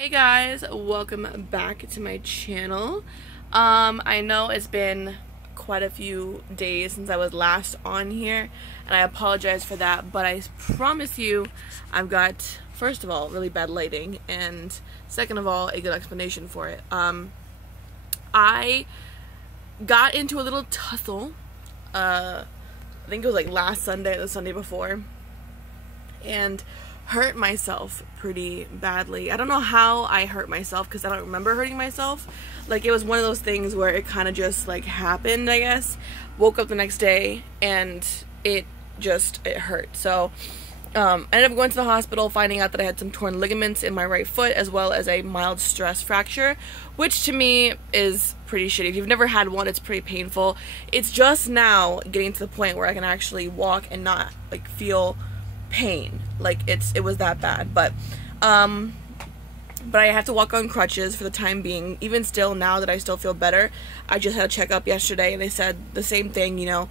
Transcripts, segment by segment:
Hey guys, welcome back to my channel. I know it's been quite a few days since I was last on here, and I apologize for that, but I promise you I've got, first of all, really bad lighting, and second of all, a good explanation for it. I got into a little tussle, I think it was like last Sunday or the Sunday before, and hurt myself pretty badly. I don't know how I hurt myself because I don't remember hurting myself. Like, it was one of those things where it kind of just like happened, I guess. Woke up the next day and it hurt. So I ended up going to the hospital, finding out that I had some torn ligaments in my right foot as well as a mild stress fracture, which to me is pretty shitty. If you've never had one, it's pretty painful. It's just now getting to the point where I can actually walk and not like feel pain. Like, it was that bad, but I have to walk on crutches for the time being. Even still, now that I still feel better, I just had a checkup yesterday and they said the same thing, you know,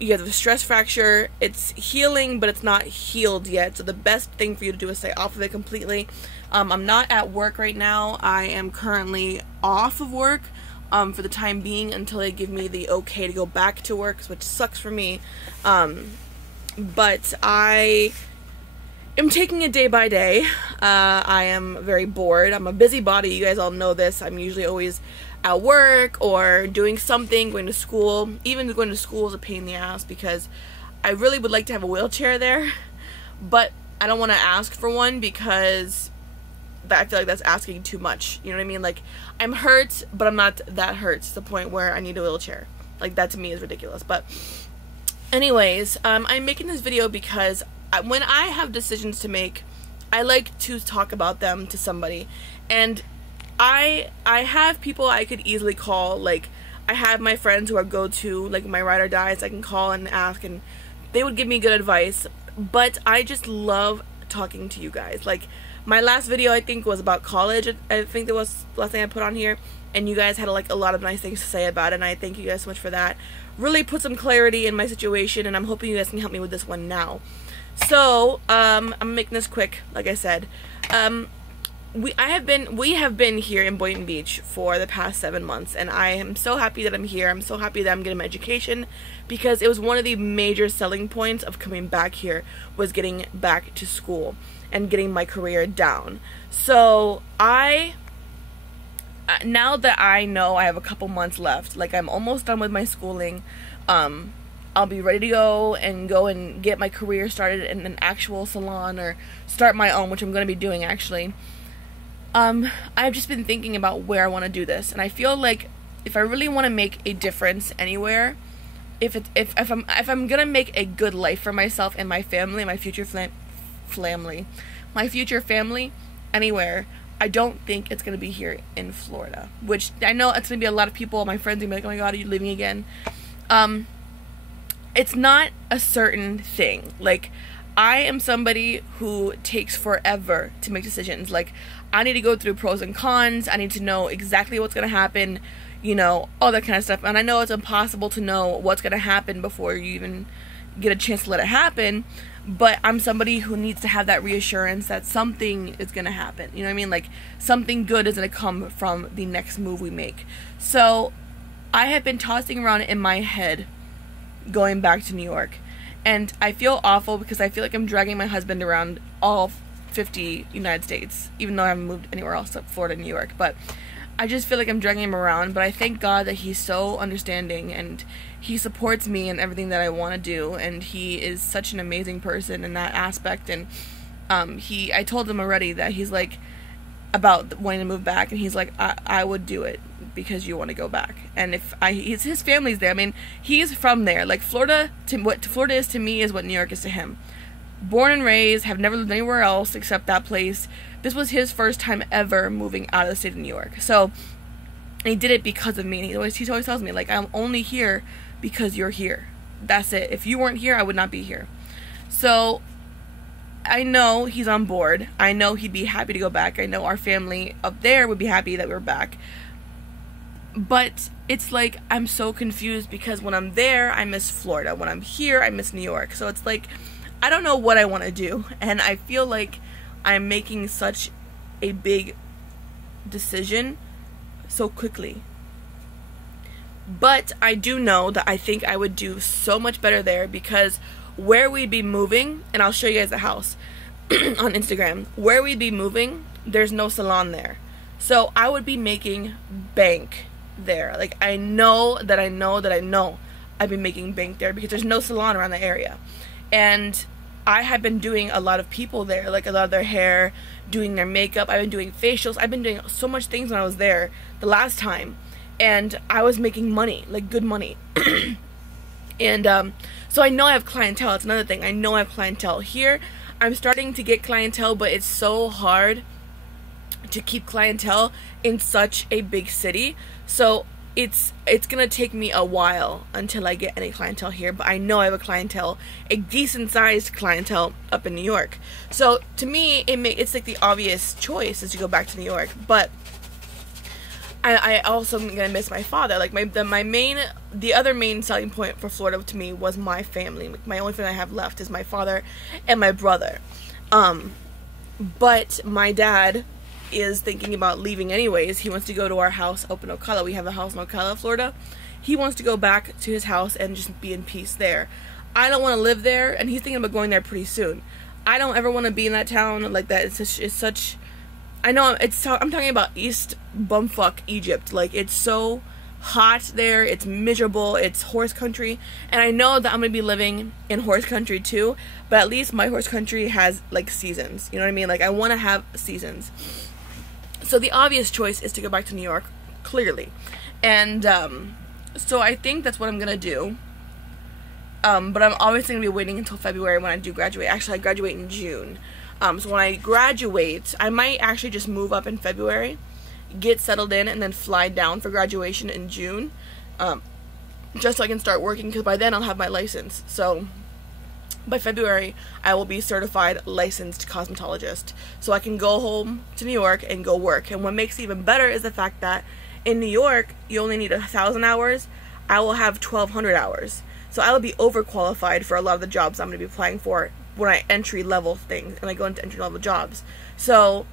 you have a stress fracture, it's healing but it's not healed yet, so the best thing for you to do is stay off of it completely. I'm not at work right now. I am currently off of work for the time being until they give me the okay to go back to work, which sucks for me. But I am taking it day by day. I am very bored. I'm a busybody. You guys all know this. I'm usually always at work or doing something, going to school. Even going to school is a pain in the ass because I really would like to have a wheelchair there, but I don't want to ask for one because I feel like that's asking too much. You know what I mean? Like, I'm hurt, but I'm not that hurt to the point where I need a wheelchair. Like, that to me is ridiculous. But anyways, I'm making this video because when I have decisions to make, I like to talk about them to somebody. And I have people I could easily call. Like, I have my friends who I go to, like my ride or dies, I can call and ask and they would give me good advice. But I just love talking to you guys. Like, my last video I think was about college. I think that was the last thing I put on here, and you guys had like a lot of nice things to say about it, and I thank you guys so much for that. Really put some clarity in my situation, and I'm hoping you guys can help me with this one now. So I'm making this quick. Like I said, we have been here in Boynton Beach for the past 7 months, and I am so happy that I'm here. I'm so happy that I'm getting my education, because it was one of the major selling points of coming back here, was getting back to school and getting my career down. So now that I know I have a couple months left, like I'm almost done with my schooling, I'll be ready to go and get my career started in an actual salon, or start my own, which I'm going to be doing actually. I've just been thinking about where I want to do this, and I feel like if I really want to make a difference anywhere, if I'm gonna make a good life for myself and my family, my future family, anywhere, I don't think it's gonna be here in Florida. Which I know it's gonna be a lot of people, my friends, gonna be like, oh my god, are you leaving again? It's not a certain thing. Like, I am somebody who takes forever to make decisions. Like, I need to go through pros and cons. I need to know exactly what's gonna happen, you know, all that kind of stuff. And I know it's impossible to know what's gonna happen before you even get a chance to let it happen, but I'm somebody who needs to have that reassurance that something is gonna happen. You know what I mean? Like, something good is gonna come from the next move we make. So I have been tossing around in my head going back to New York, and I feel awful because I feel like I'm dragging my husband around all 50 United States, even though I haven't moved anywhere else except Florida and New York. But I just feel like I'm dragging him around, but I thank God that he's so understanding and he supports me in everything that I want to do, and he is such an amazing person in that aspect. And I told him already that he's like, about wanting to move back, and he's like, I would do it because you want to go back. And if his family's there, I mean, he's from there. Like, Florida, what Florida is to me is what New York is to him. Born and raised, have never lived anywhere else except that place. This was his first time ever moving out of the state of New York. So, and he did it because of me. And he always tells me, like, I'm only here because you're here. That's it. If you weren't here, I would not be here. So I know he's on board. I know he'd be happy to go back. I know our family up there would be happy that we're back. But it's like, I'm so confused because when I'm there, I miss Florida. When I'm here, I miss New York. So it's like, I don't know what I want to do. And I feel like I'm making such a big decision so quickly. But I do know that I think I would do so much better there, because where we'd be moving, and I'll show you guys the house on Instagram, where we'd be moving, there's no salon there. So I would be making bank there. Like, I know I'd be making bank there, because there's no salon around the area. And I had been doing a lot of people there, like a lot of their hair, doing their makeup. I've been doing facials. I've been doing so much things when I was there the last time. And I was making money, like good money. And so I know I have clientele. It's another thing. I know I have clientele. Here, I'm starting to get clientele, but it's so hard to keep clientele in such a big city. So it's gonna take me a while until I get any clientele here, but I know I have a clientele, a decent sized clientele up in New York. So to me, it's like the obvious choice is to go back to New York. But I also am gonna miss my father. Like the other main selling point for Florida to me was my family. Like, my only family I have left is my father and my brother. But my dad is thinking about leaving anyways. He wants to go to our house up in Ocala. We have a house in Ocala, Florida. He wants to go back to his house and just be in peace there. I don't want to live there, and he's thinking about going there pretty soon. I don't ever want to be in that town like that. It's such I know I'm talking about East Bumfuck Egypt. Like, it's so hot there, it's miserable, it's horse country, and I know that I'm gonna be living in horse country too, but at least my horse country has like seasons, you know what I mean? Like, I want to have seasons. So the obvious choice is to go back to New York, clearly. And so I think that's what I'm gonna do. But I'm obviously gonna be waiting until February when I do graduate. Actually, I graduate in June. So when I graduate, I might actually just move up in February, get settled in, and then fly down for graduation in June, just so I can start working, because by then I'll have my license. So by February, I will be certified licensed cosmetologist, so I can go home to New York and go work. And what makes it even better is the fact that in New York, you only need 1,000 hours. I will have 1,200 hours. So I will be overqualified for a lot of the jobs I'm going to be applying for when I entry-level things, and I go into entry-level jobs. So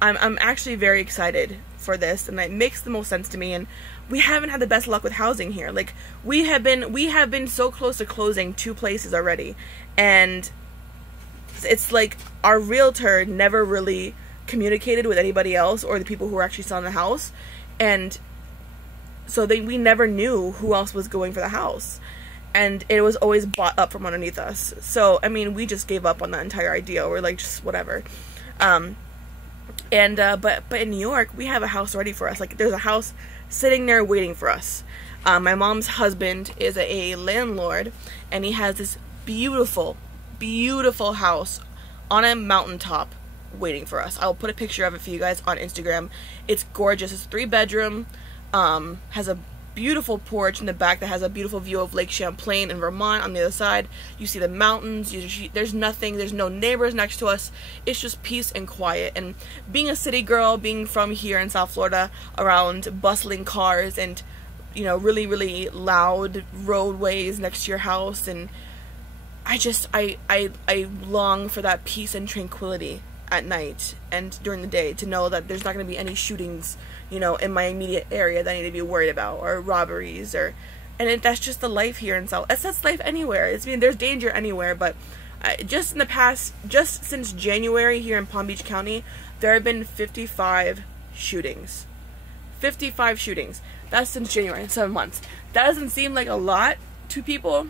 I'm actually very excited for this, and it makes the most sense to me. And we haven't had the best luck with housing here. Like, we have been so close to closing 2 places already, and it's like our realtor never really communicated with anybody else or the people who were actually selling the house, and so we never knew who else was going for the house, and it was always bought up from underneath us. So I mean, we just gave up on that entire idea. We're like, just whatever. But in New York, we have a house ready for us. Like, there's a house sitting there waiting for us. My mom's husband is a landlord, and he has this beautiful, beautiful house on a mountaintop waiting for us. I'll put a picture of it for you guys on Instagram. It's gorgeous. It's 3-bedroom, has a beautiful porch in the back that has a beautiful view of Lake Champlain in Vermont. On the other side, you see the mountains. There's nothing, there's no neighbors next to us. It's just peace and quiet. And being a city girl, being from here in South Florida, around bustling cars and, you know, really, really loud roadways next to your house, and I long for that peace and tranquility at night and during the day, to know that there's not going to be any shootings, you know, in my immediate area that I need to be worried about, or robberies, that's just the life here in South. That's life anywhere. I mean, there's danger anywhere, but just since January here in Palm Beach County, there have been 55 shootings. 55 shootings. That's since January, in 7 months. That doesn't seem like a lot to people,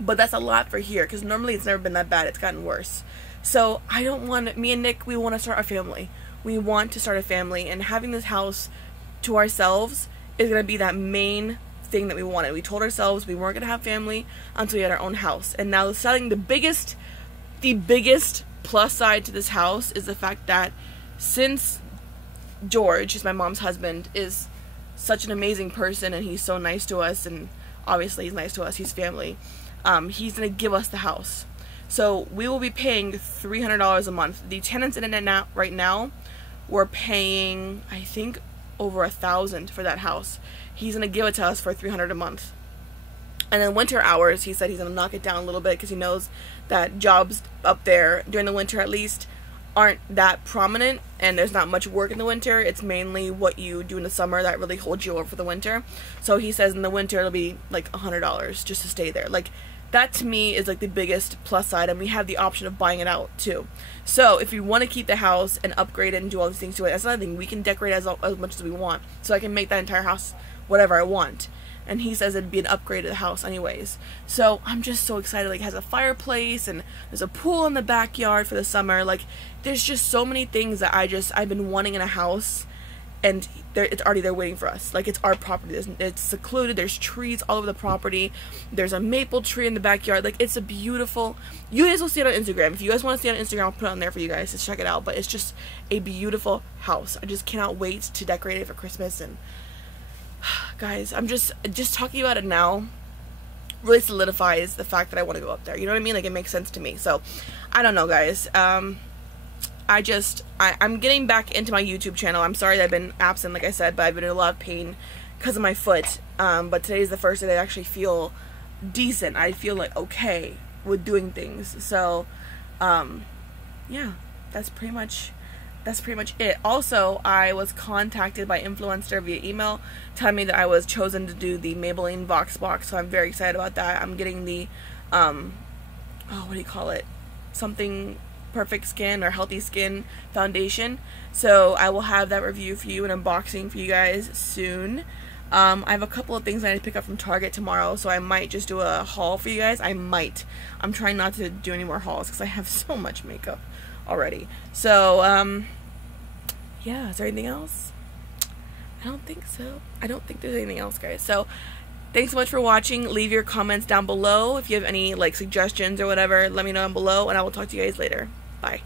but that's a lot for here, because normally it's never been that bad. It's gotten worse. So me and Nick, we want to start a family. We want to start a family, and having this house to ourselves is going to be that main thing that we wanted. We told ourselves we weren't going to have family until we had our own house. And now selling the biggest plus side to this house is the fact that since George, who's my mom's husband, is such an amazing person, and he's so nice to us, and obviously he's nice to us, he's family, he's going to give us the house. So we will be paying $300 a month. The tenants in it right now, we're paying, I think, over $1,000 for that house. He's gonna give it to us for $300 a month. And then winter hours, he said he's gonna knock it down a little bit, because he knows that jobs up there during the winter, at least, aren't that prominent, and there's not much work in the winter. It's mainly what you do in the summer that really holds you over for the winter. So he says in the winter it'll be like $100 just to stay there. Like, that to me is like the biggest plus side, and we have the option of buying it out too. So if we want to keep the house and upgrade it and do all these things to it, that's another thing. We can decorate as much as we want. So I can make that entire house whatever I want. And he says it'd be an upgrade of the house anyways. So I'm just so excited. Like, it has a fireplace, and there's a pool in the backyard for the summer. Like, there's just so many things that I've been wanting in a house, and it's already there waiting for us. Like, it's our property. It's secluded. There's trees all over the property. There's a maple tree in the backyard. Like, it's a beautiful... You guys will see it on Instagram. If you guys want to see it on Instagram, I'll put it on there for you guys to check it out. But it's just a beautiful house. I just cannot wait to decorate it for Christmas. And guys, I'm just talking about it now really solidifies the fact that I want to go up there. You know what I mean? Like, it makes sense to me. So I don't know, guys. I'm getting back into my YouTube channel. I'm sorry that I've been absent, like I said, but I've been in a lot of pain because of my foot. But today's the first day that I actually feel decent. I feel like okay with doing things. So yeah, that's pretty much it. Also, I was contacted by Influencer via email telling me that I was chosen to do the Maybelline Vox Box, so I'm very excited about that. I'm getting the oh, what do you call it? Something Perfect Skin or Healthy Skin foundation. So I will have that review for you and unboxing for you guys soon. I have a couple of things I need to pick up from Target tomorrow, so I might just do a haul for you guys. I'm trying not to do any more hauls because I have so much makeup already. So yeah, is there anything else? I don't think so. I don't think there's anything else, guys. So thanks so much for watching. Leave your comments down below if you have any like suggestions or whatever. Let me know down below, and I will talk to you guys later. Bye.